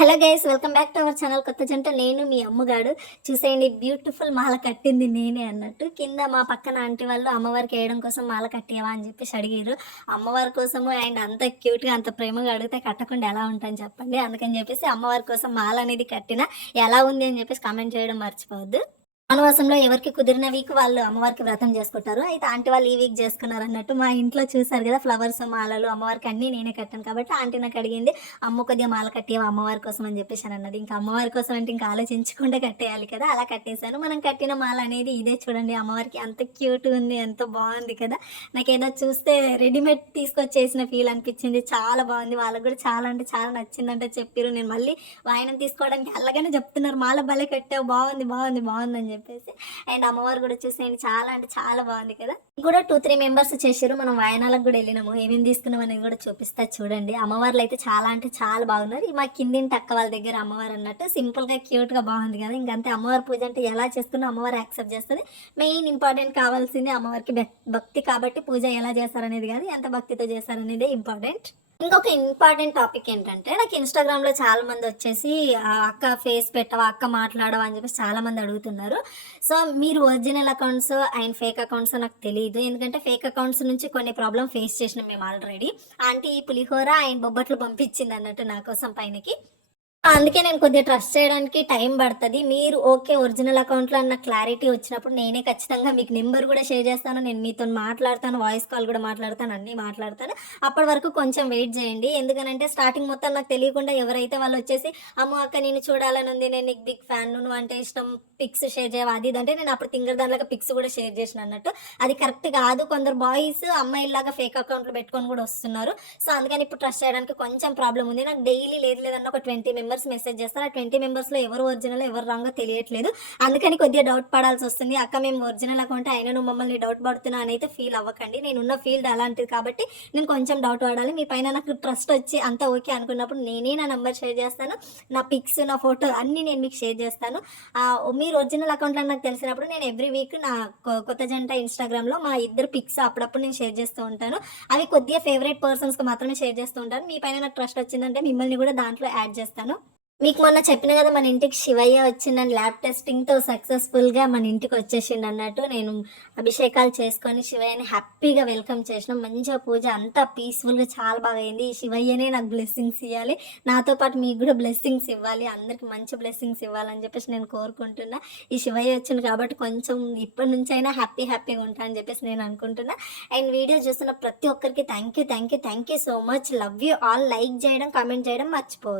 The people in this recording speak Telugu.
Hello guys, welcome back to our channel. కొత్త జంట నేను మీ అమ్మగాడు. చూసేయండి, బ్యూటిఫుల్ మాల కట్టింది నేనే అన్నట్టు. కింద మా పక్కన ఆంటీ వాళ్ళు అమ్మవారికి వేయడం కోసం మాల కట్టియవా అని చెప్పేసి అడిగారు. అమ్మవారి కోసము అండ్ అంత క్యూట్గా అంత ప్రేమగా అడిగితే కట్టకుండా ఎలా ఉంటాను చెప్పండి. అందుకని చెప్పేసి అమ్మవారి కోసం మాల అనేది కట్టిన. ఎలా ఉంది అని చెప్పేసి కామెంట్ చేయడం మర్చిపోవద్దు. వనవాసంలో ఎవరికి కుదిరిన వీక్ వాళ్ళు అమ్మవారికి వ్రతం చేసుకుంటారు. అయితే ఆంటీ వాళ్ళు ఈ వీక్ చేసుకున్నారు అన్నట్టు. మా ఇంట్లో చూసారు కదా, ఫ్లవర్స్ మాలలు అమ్మవారికి అన్నీ నేనే కట్టాను కాబట్టి ఆంటీ నాకు అడిగింది, అమ్మ కొద్దిగా మాల కట్టేవా అమ్మవారి కోసం అని చెప్పేసి అని అన్నది. ఇంకా అమ్మవారి కోసం అంటే ఇంకా ఆలోచించకుండా కట్టేయాలి కదా, అలా కట్టేశాను. మనం కట్టిన మాల అనేది ఇదే చూడండి. అమ్మవారికి అంత క్యూట్ ఉంది, ఎంతో బాగుంది కదా. నాకేదో చూస్తే రెడీమేడ్ తీసుకొచ్చేసిన ఫీల్ అనిపించింది. చాలా బాగుంది. వాళ్ళకు కూడా చాలా అంటే చాలా నచ్చిందంటే చెప్పారు. నేను మళ్ళీ వాయినం తీసుకోవడానికి అలాగనే చెప్తున్నారు, మాల భలే కట్టావు, బాగుంది బాగుంది బాగుంది అని చెప్పేసి. అండ్ అమ్మవారు కూడా చూసేయండి, చాలా అంటే చాలా బాగుంది కదా. కూడా 2-3 మెంబర్స్ చేశారు. మనం వాయనాలకు కూడా వెళ్ళినాము. ఏమేమి తీసుకున్నాం అనేది కూడా చూపిస్తా చూడండి. అమ్మవార్లు అయితే చాలా అంటే చాలా బాగున్నారు. మా కిందింటి అక్క వాళ్ళ దగ్గర అమ్మవారు అన్నట్టు సింపుల్ గా క్యూట్ గా బాగుంది కదా. ఇంకంతే, అమ్మవారి పూజ అంటే ఎలా చేసుకున్నా అమ్మవారు యాక్సెప్ట్ చేస్తుంది. మెయిన్ ఇంపార్టెంట్ కావాల్సింది అమ్మవారికి భక్తి కాబట్టి పూజ ఎలా చేస్తారనేది కాదు, ఎంత భక్తితో చేస్తారనేదే ఇంపార్టెంట్. ఇంకొక ఇంపార్టెంట్ టాపిక్ ఏంటంటే, నాకు ఇన్స్టాగ్రామ్లో చాలా మంది వచ్చేసి అక్క ఫేస్ పెట్టవా, అక్క మాట్లాడవా అని చెప్పేసి చాలా మంది అడుగుతున్నారు. సో మీరు original accounts and fake accounts నాకు తెలియదు, ఎందుకంటే ఫేక్ అకౌంట్స్ నుంచి కొన్ని ప్రాబ్లం ఫేస్ చేసినాం మేము ఆల్రెడీ. ఆంటీ పులిహోర అండ్ బొబ్బట్లు పంపించింది అన్నట్టు నా కోసం పైనకి. అందుకే నేను కొద్దిగా ట్రస్ట్ చేయడానికి టైం పడుతుంది. మీరు ఓకే ఒరిజినల్ అకౌంట్లో అన్న క్లారిటీ వచ్చినప్పుడు నేనే ఖచ్చితంగా మీకు నెంబర్ కూడా షేర్ చేస్తాను. నేను మీతో మాట్లాడతాను, వాయిస్ కాల్ కూడా మాట్లాడతాను, అన్నీ మాట్లాడతాను. అప్పటి వరకు కొంచెం వెయిట్ చేయండి. ఎందుకనంటే స్టార్టింగ్ మొత్తం నాకు తెలియకుండా ఎవరైతే వాళ్ళు వచ్చేసి అమ్మో అక్క నేను చూడాలని ఉంది, నేను నీకు బిగ్ ఫ్యాన్, నువ్వు అంటే ఇష్టం, పిక్స్ షేర్ చేయవా అది ఇదంటే నేను అప్పుడు తింగర్ దాంట్లో పిక్స్ కూడా షేర్ చేసిన అన్నట్టు. అది కరెక్ట్ కాదు. కొందరు బాయ్స్ అమ్మాయిలాగా ఫేక్ అకౌంట్లు పెట్టుకొని కూడా వస్తున్నారు. సో అందుకని ఇప్పుడు ట్రస్ట్ చేయడానికి కొంచెం ప్రాబ్లం ఉంది. నాకు డైలీ లేదన్న ఒక 20 మెంబర్స్ మెసేజ్ చేస్తారు. ఆ 20 మెంబర్స్లో ఎవరు ఒరిజినల్ ఎవరు రాంగో తెలియట్లేదు. అందుకని కొద్దిగా డౌట్ పడాల్సి వస్తుంది. అక్క మేము ఒరిజినల్ అకౌంట్ అయినా నువ్వు మమ్మల్ని డౌట్ పడుతున్నా అని అయితే ఫీల్ అవ్వకండి. నేనున్న ఫీల్డ్ అలాంటిది కాబట్టి నేను కొంచెం డౌట్ పడాలి. మీ పైన నాకు ట్రస్ట్ వచ్చి అంతా ఓకే అనుకున్నప్పుడు నేనే నా నెంబర్ షేర్ చేస్తాను, నా పిక్స్ నా ఫోటో అన్నీ నేను మీకు షేర్ చేస్తాను. మీరు ఒరిజినల్ అకౌంట్లో నాకు తెలిసినప్పుడు నేను ఎవ్రీ వీక్ నా కొత్త జంట ఇన్స్టాగ్రామ్లో మా ఇద్దరు పిక్స్ అప్పుడప్పుడు నేను షేర్ చేస్తూ ఉంటాను. అవి కొద్దిగా ఫేవరెట్ పర్సన్స్కి మాత్రమే షేర్ చేస్తూ ఉంటాను. మీ పైన నాకు ట్రస్ట్ వచ్చిందంటే మిమ్మల్ని కూడా దాంట్లో యాడ్ చేస్తాను. మీకు మొన్న చెప్పిన కదా, మన ఇంటికి శివయ్య వచ్చిందని ల్యాబ్ టెస్టింగ్తో సక్సెస్ఫుల్గా మన ఇంటికి వచ్చేసిండు అన్నట్టు. నేను అభిషేకాలు చేసుకొని శివయ్యని హ్యాపీగా వెల్కమ్ చేసినాం. మంచిగా పూజ అంతా పీస్ఫుల్గా చాలా బాగా అయింది. ఈ శివయ్యనే నాకు బ్లెస్సింగ్స్ ఇవ్వాలి, నాతో పాటు మీకు కూడా బ్లెస్సింగ్స్ ఇవ్వాలి, అందరికి మంచి బ్లెస్సింగ్స్ ఇవ్వాలని చెప్పేసి నేను కోరుకుంటున్నా. ఈ శివయ్య వచ్చింది కాబట్టి కొంచెం ఇప్పటి నుంచి అయినా హ్యాపీగా ఉంటా అని చెప్పేసి నేను అనుకుంటున్నా. అండ్ వీడియో చూస్తున్న ప్రతి ఒక్కరికి thank you so much. Love you all. Like చేయడం, కామెంట్ చేయడం మర్చిపోవద్దు.